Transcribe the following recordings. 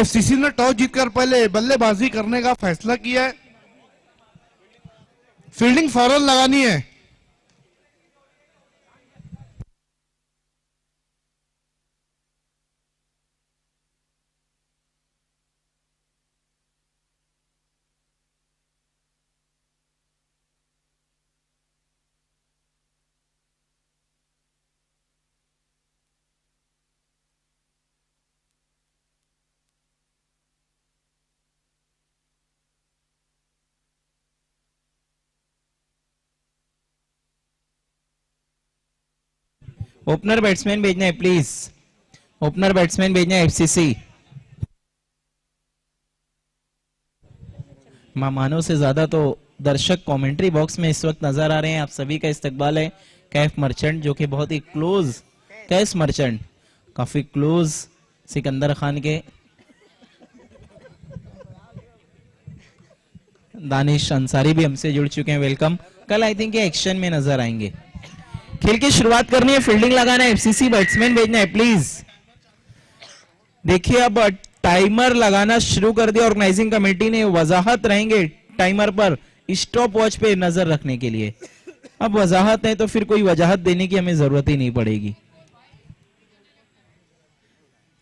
FCC ने toss जीतकर पहले बल्लेबाजी करने का फैसला किया है। फील्डिंग फौरन लगानी है। ओपनर बैट्समैन भेजना है प्लीज। ओपनर बैट्समैन भेजना है एफसीसी। मेहमानों से ज्यादा तो दर्शक कमेंट्री बॉक्स में इस वक्त नजर आ रहे हैं। आप सभी का इस्तकबाल है। कैफ मर्चेंट जो कि बहुत ही क्लोज, कैफ मर्चेंट काफी क्लोज सिकंदर खान के, दानिश अंसारी भी हमसे जुड़ चुके हैं, वेलकम। कल आई थिंक एक्शन में नजर आएंगे। खेल की शुरुआत करनी है, फील्डिंग लगाना है, एफसीसी बैट्समैन भेजना है प्लीज। देखिए अब टाइमर लगाना शुरू कर दिया ऑर्गेनाइजिंग कमेटी ने। वजाहत रहेंगे टाइमर पर, स्टॉप वॉच पे नजर रखने के लिए। अब वजाहत है तो फिर कोई वजाहत देने की हमें जरूरत ही नहीं पड़ेगी।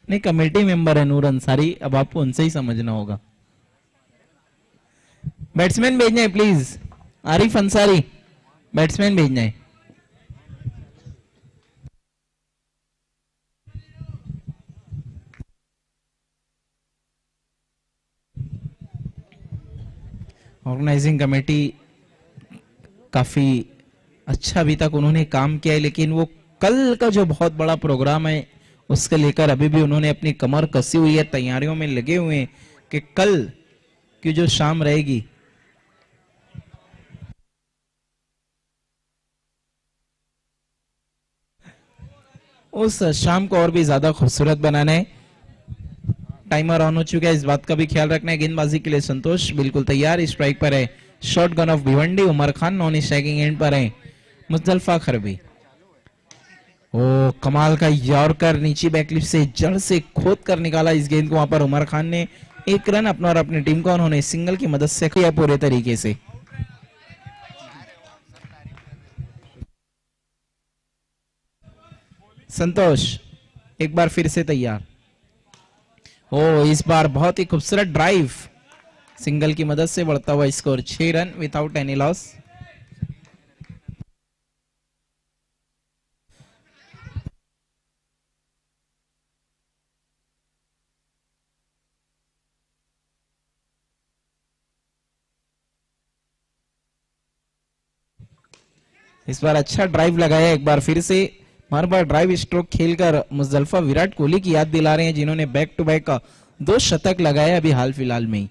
नहीं, कमेटी मेंबर है नूर अंसारी, अब आपको उनसे ही समझना होगा। बैट्समैन भेजना है प्लीज। आरिफ अंसारी बैट्समैन भेजना है। ऑर्गेनाइजिंग कमेटी काफी अच्छा अभी तक उन्होंने काम किया है, लेकिन वो कल का जो बहुत बड़ा प्रोग्राम है उसके लेकर अभी भी उन्होंने अपनी कमर कसी हुई है, तैयारियों में लगे हुए हैं कि कल की जो शाम रहेगी उस शाम को और भी ज्यादा खूबसूरत बनाना है। टाइमर ऑन हो चुका है, इस बात का भी ख्याल रखना है। गेंदबाजी के लिए संतोष बिल्कुल तैयार, स्ट्राइक पर है shotgun of Bhiwandi. Umar Khan non striking end पर है। मुस्तफा खरबी, ओ कमाल का यॉर्कर, नीचे बैकलिप से जड़ से खोद कर निकाला इस गेंद को। वहां पर उमर खान ने एक रन अपना और अपनी टीम को उन्होंने सिंगल की मदद से किया पूरे तरीके से। संतोष एक बार फिर से तैयार। ओ इस बार बहुत ही खूबसूरत ड्राइव, सिंगल की मदद से बढ़ता हुआ score 6 run without any loss. इस बार अच्छा ड्राइव लगाया एक बार फिर से। बार बार ड्राइव स्ट्रोक खेलकर मुजफ्फर विराट कोहली की याद दिला रहे हैं, जिन्होंने बैक टू बैक 2 शतक लगाए अभी हाल फिलहाल में ही।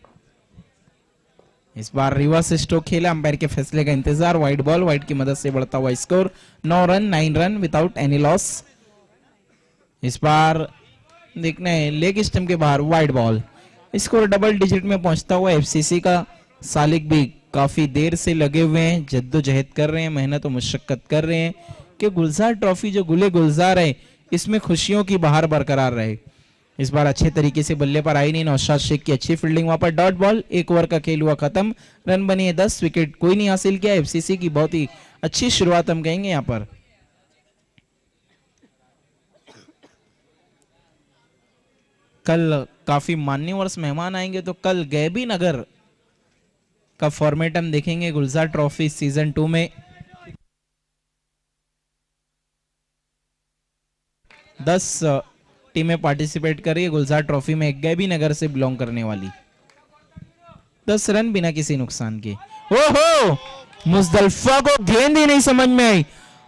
इस बार रिवर्स स्ट्रोक खेला, अंपायर के फैसले का इंतजार। वाइड बॉल, वाइड की मदद से बढ़ता हुआ score 9 run 9 run without any loss. इस बार देखना है लेग स्टंप के बाहर wide ball, score double digit में पहुंचता हुआ। एफसीसी का सालिक भी काफी देर से लगे हुए हैं, जद्दोजहद कर रहे हैं, मेहनत और मुशक्कत कर रहे हैं कि गुलजार ट्रॉफी जो गुले गुलजार है इसमें खुशियों की बहार बरकरार रहे। इस बार अच्छे तरीके से बल्ले पर आई नहीं, नौशाद शेख की अच्छी फील्डिंग। वहां पर डॉट बॉल, 1 ओवर का खेल हुआ खत्म, रन बनी है 10, विकेट कोई नहीं हासिल किया। एफसीसी की बहुत ही अच्छी शुरुआत हम कहेंगे यहां पर। कल काफी मान्यवर्स मेहमान आएंगे, तो कल गैबी नगर का फॉर्मेट हम देखेंगे गुलजार ट्रॉफी सीजन 2 में। 10 टीमें पार्टिसिपेट कर रही है गुलजार ट्रॉफी में, गैबी नगर से बिलोंग करने वाली। 10 रन बिना किसी नुकसान के। ओहो, मुस्तफा को गेंद ही नहीं समझ में आई।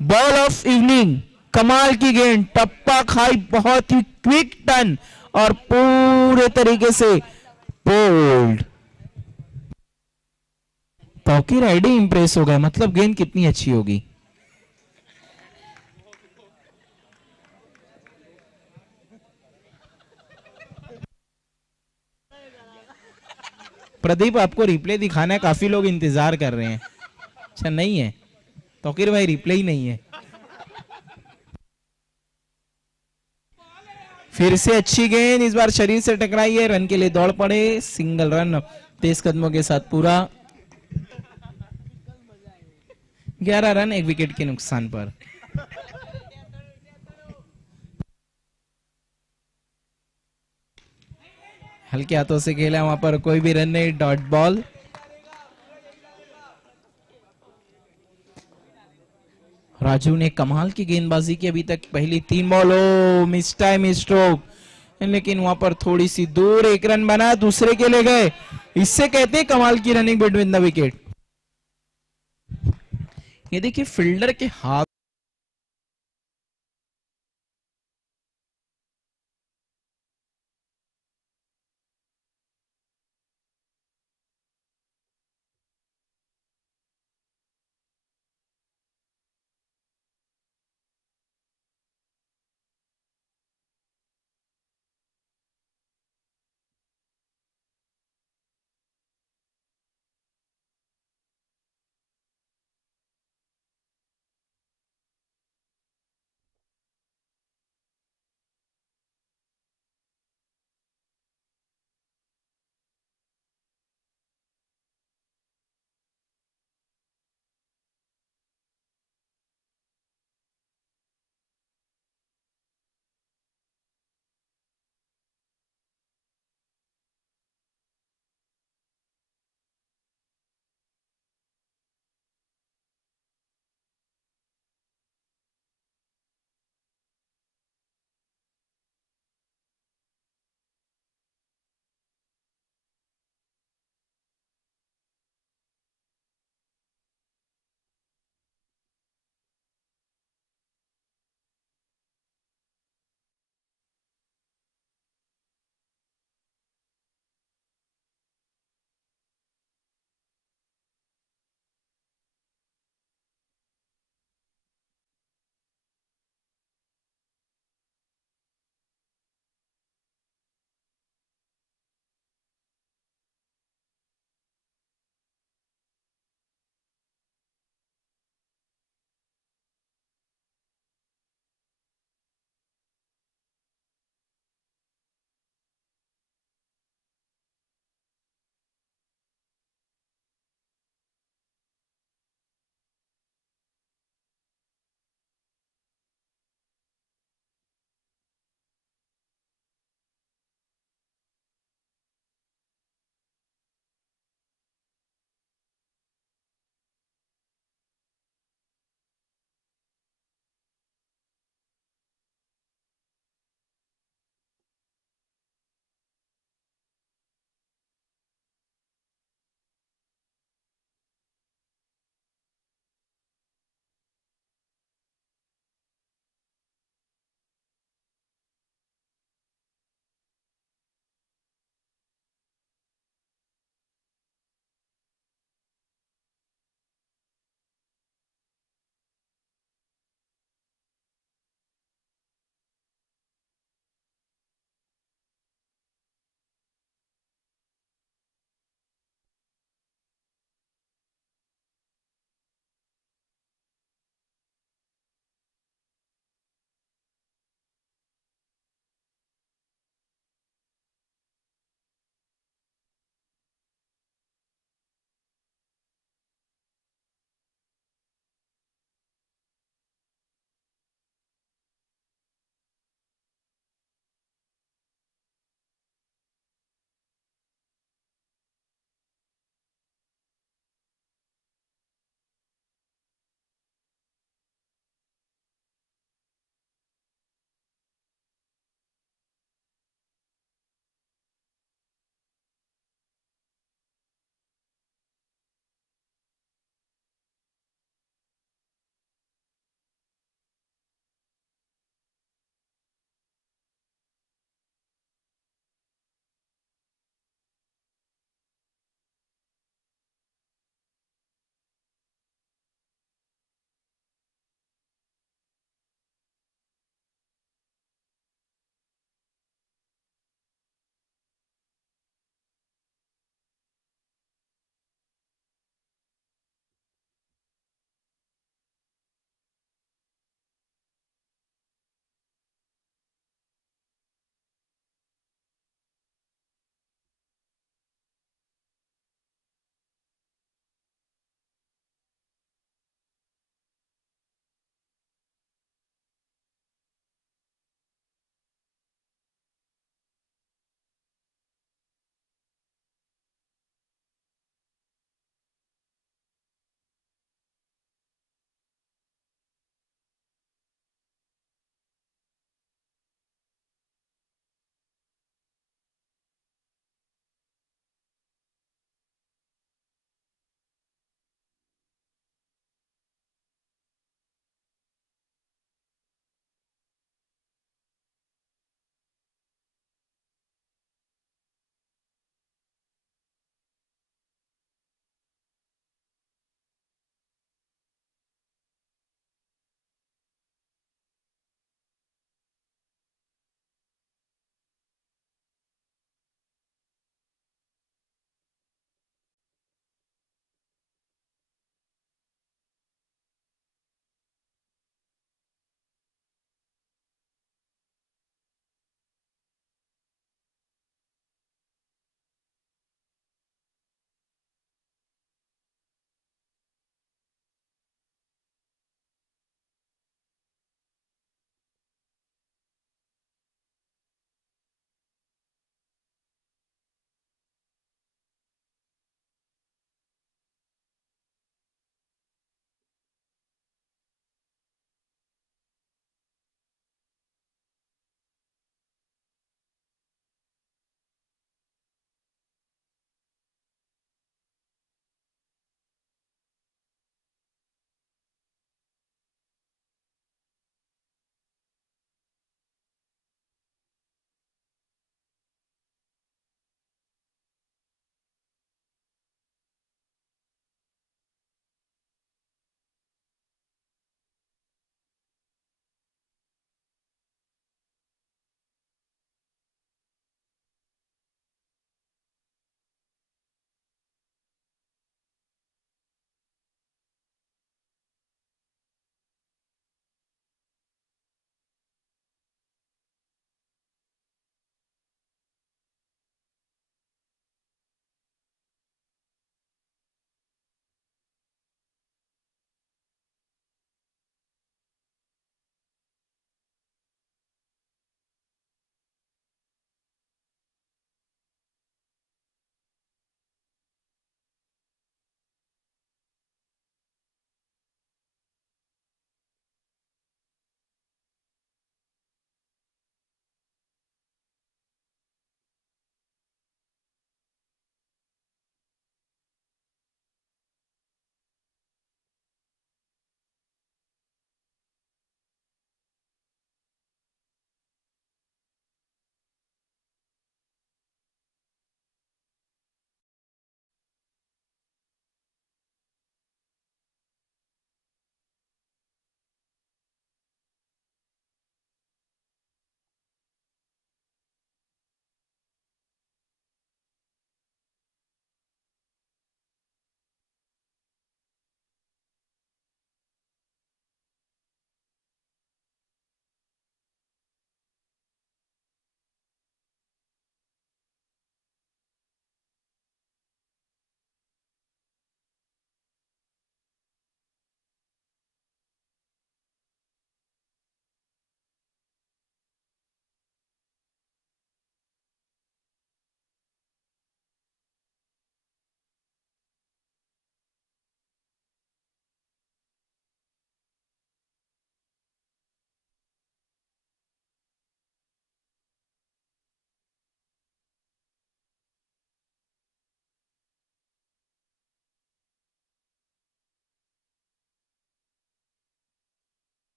बॉल ऑफ इवनिंग, कमाल की गेंद, टप्पा खाई, बहुत ही क्विक टर्न और पूरे तरीके से बोल्ड। तौकीर आईडी इंप्रेस हो गया, मतलब गेंद कितनी अच्छी होगी। प्रदीप आपको रिप्ले दिखाना है, काफी लोग इंतजार कर रहे हैं। अच्छा नहीं है तौकीर भाई, रिप्ले ही नहीं है। फिर से अच्छी गेंद, इस बार शरीर से टकराई है, रन के लिए दौड़ पड़े, सिंगल रन तेज कदमों के साथ पूरा। 11 रन 1 विकेट के नुकसान पर। हल्के हाथों से खेला, वहां पर कोई भी रन नहीं, डॉट बॉल। राजू ने कमाल की गेंदबाजी की अभी तक, पहली 3 बॉलों मिस टाइम स्ट्रोक, लेकिन वहां पर थोड़ी सी दूर 1 रन बना, दूसरे के ले गए, इससे कहते हैं कमाल की रनिंग बिटवीन द विकेट। ये देखिए फील्डर के हाथ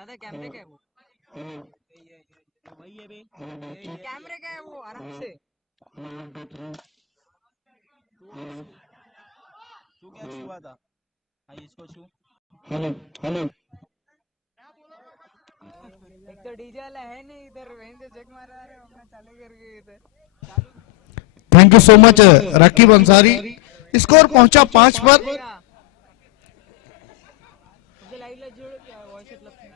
दादा कैमरे का है वो, वही है बे। कैमरे का है वो, आराम से। तू क्या छुआ था? हाँ इसको छू। एक तो डीजे वाला है नहीं इधर, वहीं से जग मारा रहे हो अपना चालू करके इधर। Thank you so much Rakib Ansari. Score पहुंचा 5 पर। मुझे लाइट जोड़ो क्या वॉइस इट लगता है।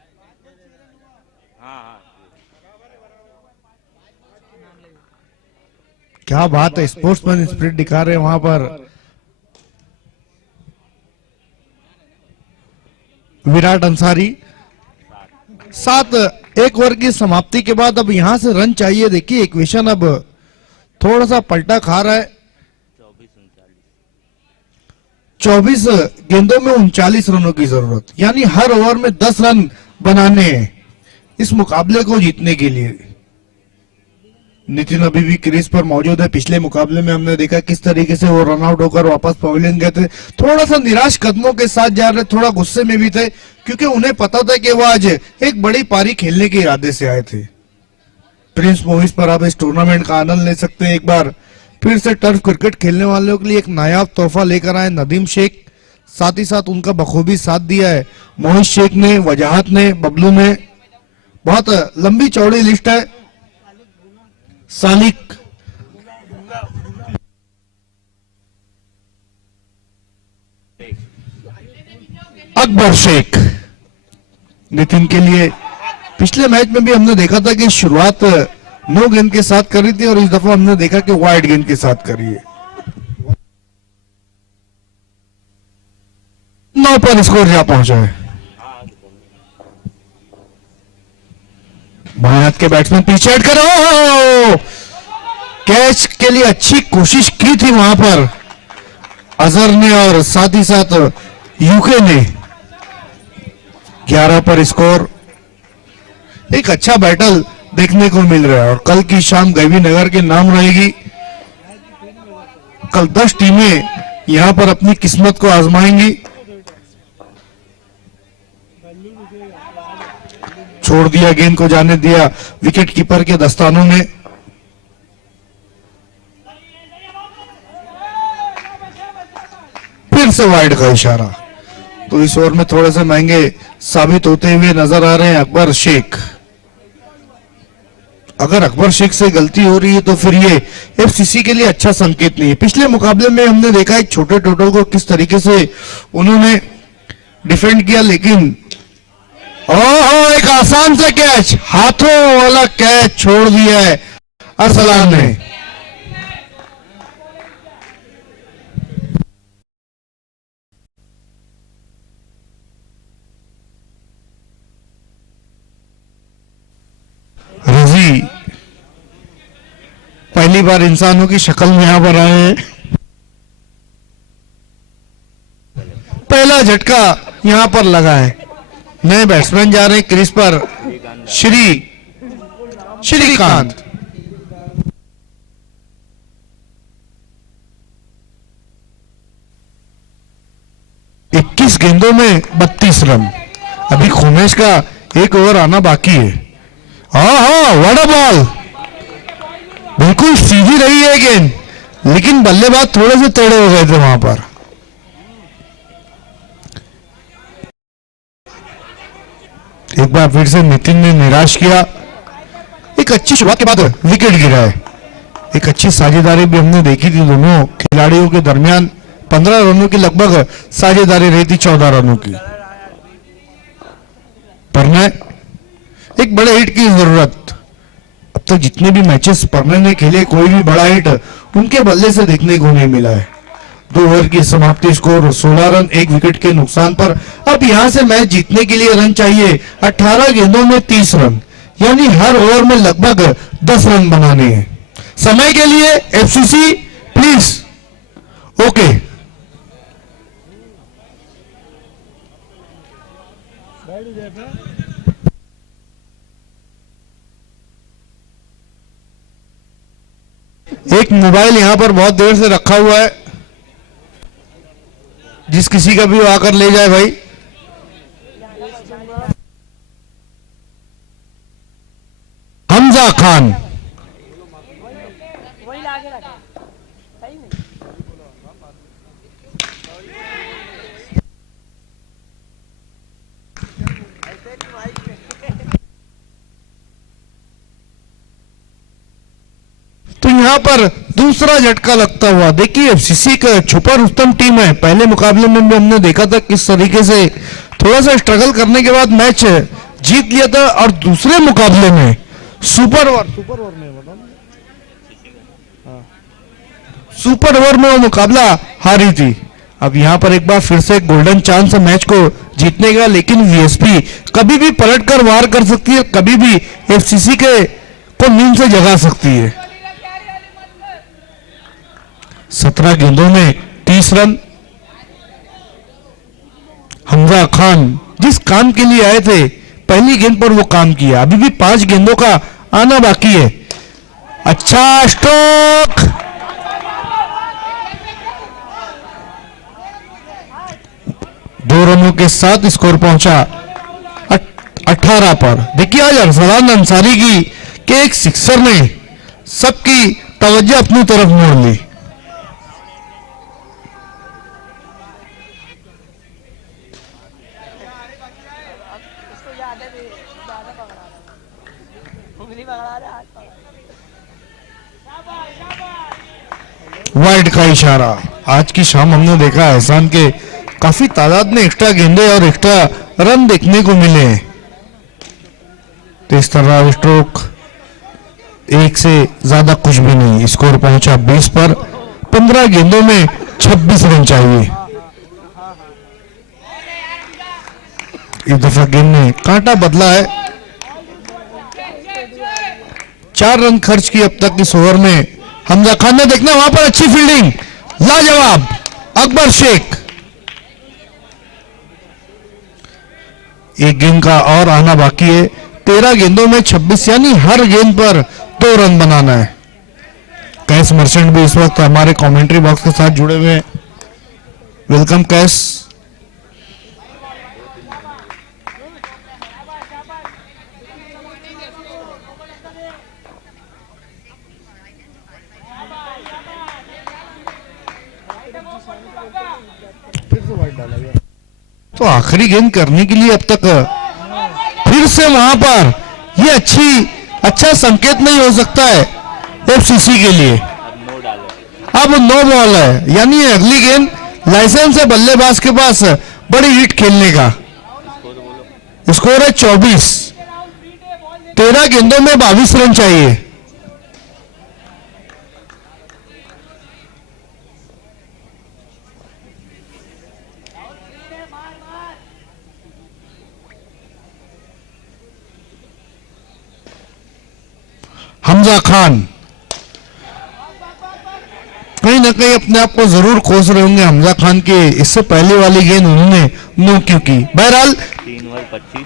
क्या बात है, स्पोर्ट्समैन स्पिरिट दिखा रहे हैं वहां पर विराट अंसारी। 7 ओवर की समाप्ति के बाद अब यहां से रन चाहिए। देखिए इक्वेशन अब थोड़ा सा पलटा खा रहा है। 24 गेंदों में 39 रनों की जरूरत, यानी हर ओवर में 10 रन बनाने हैं इस मुकाबले को जीतने के लिए। नितिन अभी भी क्रीज पर मौजूद है। पिछले मुकाबले में हमने देखा किस तरीके से वो रन आउट होकर वापस पवेलियन गए थे। थोड़ा सा निराश कदमों के साथ जा रहे, थोड़ा गुस्से में भी थे, क्योंकि उन्हें पता था कि वो आज एक बड़ी पारी खेलने के इरादे से आए थे। प्रिंस मूवीज पर आप इस टूर्नामेंट का आनंद ले सकते हैं। एक बार फिर से टर्फ क्रिकेट खेलने वालों के लिए एक नायाब तोहफा लेकर आए नदीम शेख। साथ ही साथ उनका बखूबी साथ दिया है मोहित शेख ने, वजाहत ने, बबलू ने। बहुत लंबी चौड़ी लिस्ट है। सालिक, अकबर शेख नितिन के लिए। पिछले मैच में भी हमने देखा था कि शुरुआत 9 गेंद के साथ करी थी और इस दफा हमने देखा कि वाइड गेंद के साथ करी है। 9 पर स्कोर जा पहुंचा है। बाएं हाथ के बैट्समैन पीछे हट करो, कैच के लिए अच्छी कोशिश की थी वहां पर अजहर ने और साथ ही साथ यूके ने। 11 पर स्कोर। एक अच्छा बैटल देखने को मिल रहा है और कल की शाम गैवी नगर के नाम रहेगी। कल 10 टीमें यहां पर अपनी किस्मत को आजमाएंगी। छोड़ दिया, गेंद को जाने दिया विकेट कीपर के दस्तानों में। फिर से वाइड का इशारा। तो इस ओवर में थोड़े से महंगे साबित होते हुए नजर आ रहे हैं अकबर शेख। अगर अकबर शेख से गलती हो रही है तो फिर ये एफसीसी के लिए अच्छा संकेत नहीं है। पिछले मुकाबले में हमने देखा एक छोटे टोटल को किस तरीके से उन्होंने डिफेंड किया, लेकिन एक आसान सा कैच, हाथों वाला कैच छोड़ दिया है अरसलान ने। रजी पहली बार इंसानों की शक्ल में यहां पर आए हैं। पहला झटका यहां पर लगा है। नए बैट्समैन जा रहे हैं क्रीज पर, श्रीकांत। इक्कीस गेंदों में 32 रन। अभी खुमेश का एक ओवर आना बाकी है। हाँ, व्हाट बॉल, बिल्कुल सीधी रही है गेंद, लेकिन बल्लेबाज थोड़े से टेढ़े हो गए थे वहां पर। एक बार फिर से नितिन ने निराश किया। एक अच्छी शुरुआत के बाद विकेट गिरा है। एक अच्छी साझेदारी भी हमने देखी थी दोनों खिलाड़ियों के दरमियान। 15 रनों की लगभग साझेदारी रही थी 14 रनों की। परने एक बड़े हिट की जरूरत। अब तक जितने भी मैचेस परने ने खेले, कोई भी बड़ा हिट उनके बल्ले से देखने को नहीं मिला है। 2 ओवर की समाप्ति, स्कोर 16 रन 1 विकेट के नुकसान पर। अब यहां से मैच जीतने के लिए रन चाहिए। 18 गेंदों में 30 रन, यानी हर ओवर में लगभग 10 रन बनाने हैं। समय के लिए एफसीसी प्लीज। ओके, एक मोबाइल यहां पर बहुत देर से रखा हुआ है, जिस किसी का भी वो आकर ले जाए भाई। हमजा खान। तो यहां पर दूसरा झटका लगता हुआ, देखिए एफसीसी का छुपा रुस्तम टीम है। पहले मुकाबले में भी हमने देखा था किस तरीके से थोड़ा सा स्ट्रगल करने के बाद मैच जीत लिया था, और दूसरे मुकाबले में सुपर ओवर में वो मुकाबला हारी थी। अब यहां पर एक बार फिर से गोल्डन चांस है मैच को जीतने का, लेकिन वीएसपी कभी भी पलटकर वार कर सकती है, कभी भी एफसीसी के को नींद से जगा सकती है। 17 गेंदों में 30 रन। हमजा खान जिस काम के लिए आए थे पहली गेंद पर वो काम किया, अभी भी 5 गेंदों का आना बाकी है। अच्छा स्ट्रोक, दो रनों के साथ स्कोर पहुंचा 18 पर। देखिए आज अरसलान अंसारी की के एक सिक्सर ने सबकी तवज्जो अपनी तरफ मोड़ ली। वाइड का इशारा। आज की शाम हमने देखा एहसान के काफी तादाद में एक्स्ट्रा गेंदे और एक्स्ट्रा रन देखने को मिले हैं। तो इस तरह स्ट्रोक एक से ज्यादा कुछ भी नहीं, स्कोर पहुंचा 20 पर। 15 गेंदों में 26 रन चाहिए। इस दफा गेंद ने कांटा बदला है। 4 रन खर्च किए अब तक इस ओवर में हमजा खान ने। देखना वहां पर अच्छी फील्डिंग, लाजवाब अकबर शेख। एक गेंद का और आना बाकी है। 13 गेंदों में 26, यानी हर गेंद पर 2 रन बनाना है। कैश मर्चेंट भी इस वक्त हमारे कमेंट्री बॉक्स के साथ जुड़े हुए हैं। Welcome cash. तो आखिरी गेंद करने के लिए अब तक फिर से वहां पर ये अच्छा संकेत नहीं हो सकता है एफसीसी के लिए। अब 9 बॉल है, यानी अगली गेंद लाइसेंस है बल्लेबाज के पास बड़ी हिट खेलने का। स्कोर है 24। 13 गेंदों में 22 रन चाहिए। हमजा खान कहीं ना कहीं अपने आप को जरूर खोज रहे होंगे। हमजा खान के इससे पहले वाली गेंद उन्होंने नो क्यों की। बहरहाल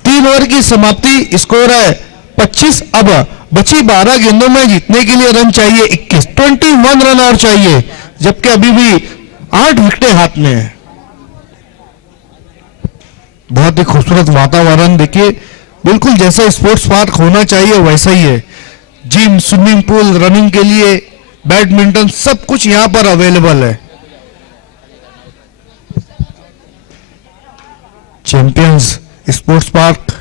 3 ओवर की समाप्ति, स्कोर है 25। अब बची 12 गेंदों में जीतने के लिए रन चाहिए 21 रन और चाहिए, जबकि अभी भी 8 विकेटें हाथ में है। बहुत ही खूबसूरत वातावरण, देखिए बिल्कुल जैसा स्पोर्ट्स पार्क होना चाहिए वैसा ही है। जिम, स्विमिंग पूल, रनिंग के लिए बैडमिंटन, सब कुछ यहां पर अवेलेबल है। चैंपियंस स्पोर्ट्स पार्क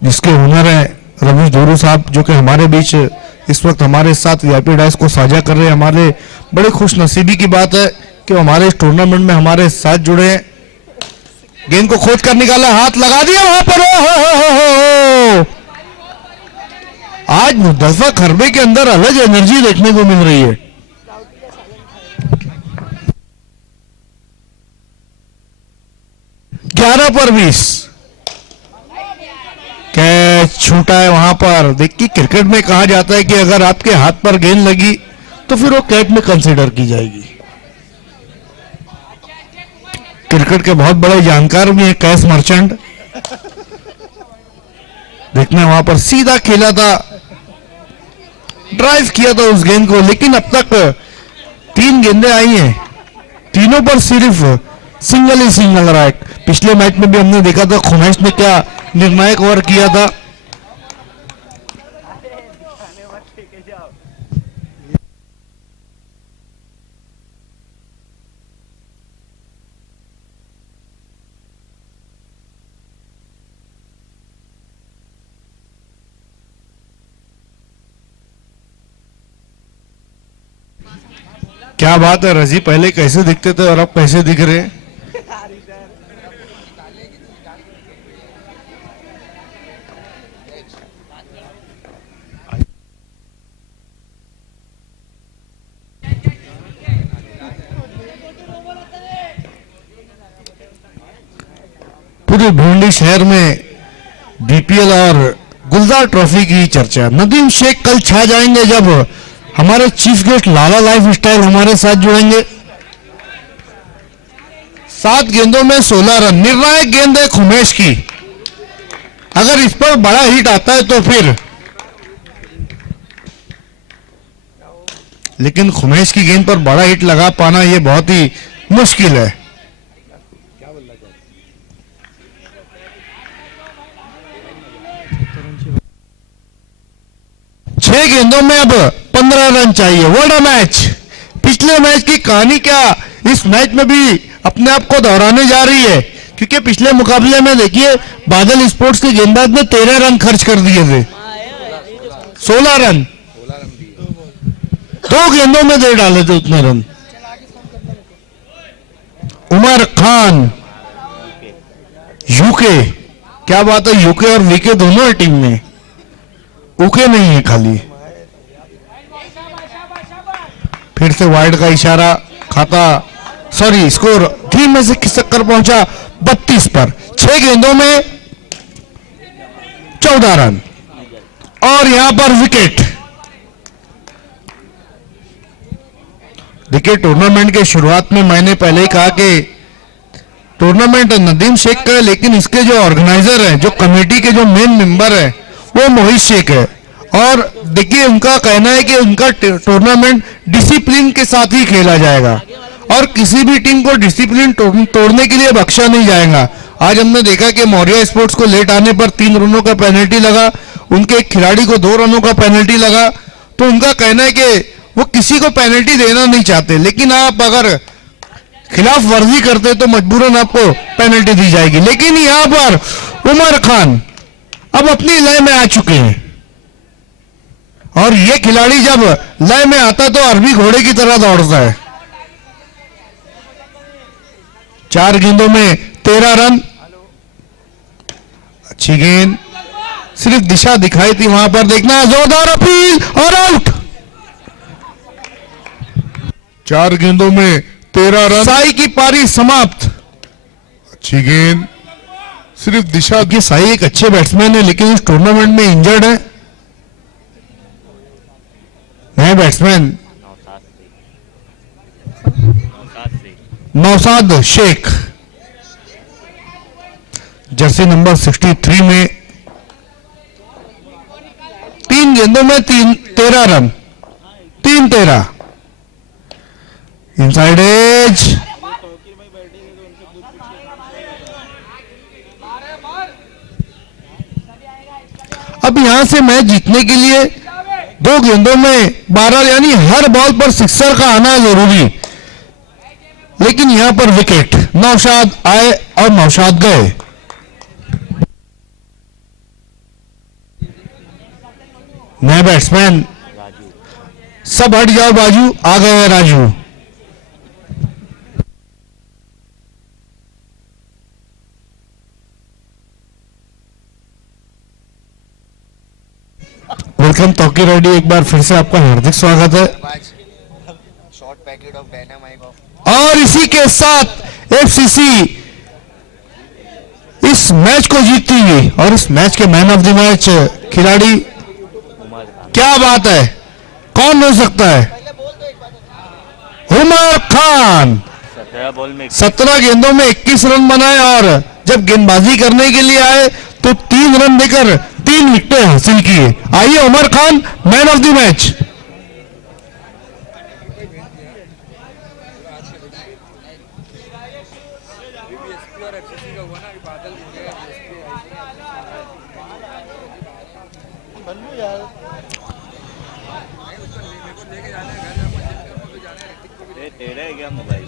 जिसके ओनर है रमेश धोरू साहब, जो कि हमारे बीच इस वक्त हमारे साथ वीआईपी डाइस को साझा कर रहे हैं। हमारे बड़े खुशनसीबी की बात है कि हमारे इस टूर्नामेंट में हमारे साथ जुड़े हैं। गेंद को खोज कर निकाला, हाथ लगा दिया वहां पर। हो। आज मुस्तफा खरबे के अंदर अलग एनर्जी देखने को मिल रही है। ग्यारह पर 20 कैच छूटा है वहां पर। देखिए क्रिकेट में कहा जाता है कि अगर आपके हाथ पर गेंद लगी तो फिर वो कैच में कंसीडर की जाएगी। क्रिकेट के बहुत बड़े जानकार भी हैं कैश मर्चेंट। देखना वहां पर सीधा खेला था, ड्राइव किया था उस गेंद को, लेकिन अब तक 3 गेंदें आई हैं, तीनों पर सिर्फ सिंगल ही सिंगल रहा। पिछले मैच में भी हमने देखा था खुनैश ने क्या निर्णायक ओवर किया था। क्या बात है रजी, पहले कैसे दिखते थे और अब कैसे दिख रहे हैं? पूरे भिवंडी शहर में बीपीएल और गुलजार ट्रॉफी की चर्चा। नदीम शेख कल छा जाएंगे जब हमारे चीफ गेस्ट लाला लाइफ स्टाइल हमारे साथ जुड़ेंगे। 7 गेंदों में 16 रन। निर्णायक गेंद है खुमेश की, अगर इस पर बड़ा हिट आता है तो फिर, लेकिन खुमेश की गेंद पर बड़ा हिट लगा पाना यह बहुत ही मुश्किल है। छह गेंदों में अब 15 रन चाहिए। What a match! पिछले मैच की कहानी क्या इस मैच में भी अपने आप को दोहराने जा रही है, क्योंकि पिछले मुकाबले में देखिए बादल स्पोर्ट्स के गेंदबाज ने 13 रन खर्च कर दिए थे। 16 रन 2 गेंदों में दे डाले थे उतने रन। उमर खान यूके, क्या बात है, यूके और वीके दोनों है टीम में, उके नहीं है खाली। फिर से वाइड का इशारा, खाता सॉरी स्कोर धीमे से खिसक कर पहुंचा 32 पर। 6 गेंदों में 14 रन और यहां पर विकेट। देखिए टूर्नामेंट के शुरुआत में मैंने पहले ही कहा कि टूर्नामेंट नदीम शेख का है, लेकिन इसके जो ऑर्गेनाइजर हैं, जो कमेटी के जो मेन मेंबर है वो मोहित शेख है। और देखिए उनका कहना है कि उनका टूर्नामेंट डिसिप्लिन के साथ ही खेला जाएगा और किसी भी टीम को डिसिप्लिन तोड़ने के लिए बख्शा नहीं जाएगा। आज हमने देखा कि मौर्या स्पोर्ट्स को लेट आने पर 3 रनों का पेनल्टी लगा, उनके एक खिलाड़ी को 2 रनों का पेनल्टी लगा। तो उनका कहना है कि वो किसी को पेनल्टी देना नहीं चाहते, लेकिन आप अगर खिलाफ वर्जी करते तो मजबूरन आपको पेनल्टी दी जाएगी। लेकिन यहां पर उमर खान अब अपनी लय में आ चुके हैं और ये खिलाड़ी जब लय में आता तो अरबी घोड़े की तरह दौड़ता है। 4 गेंदों में 13 रन। अच्छी गेंद, सिर्फ दिशा दिखाई थी वहां पर, देखना जोरदार अपील और आउट। 4 गेंदों में 13 रन। साई की पारी समाप्त। अच्छी गेंद, सिर्फ दिशा। कि साई एक अच्छे बैट्समैन है लेकिन इस टूर्नामेंट में इंजर्ड है। नए batsman Naushad Shaikh, jersey number 63 में 3 गेंदों में 13 रन। 3-13 inside as. अब यहां से मैच जीतने के लिए 2 गेंदों में 12, यानी हर बॉल पर सिक्सर का आना जरूरी, लेकिन यहां पर विकेट। नौशाद आए और नौशाद गए। नए बैट्समैन, सब हट जाओ बाजू, आ गए राजू। वेलकम तौकीर रेड्डी, एक बार फिर से आपका हार्दिक स्वागत है। शॉर्ट पैकेट ऑफ डायनामाइट और इसी के साथ एफसीसी इस मैच को जीतती हुई और इस मैच के मैन ऑफ द मैच खिलाड़ी, क्या बात है, कौन हो सकता है? उमर खान। 17 गेंदों में 21 रन बनाए और जब गेंदबाजी करने के लिए आए तो 3 रन देकर 3 विकेटें हासिल की। आइए Umar Khan man of the match. तेरा है क्या मोबाइल?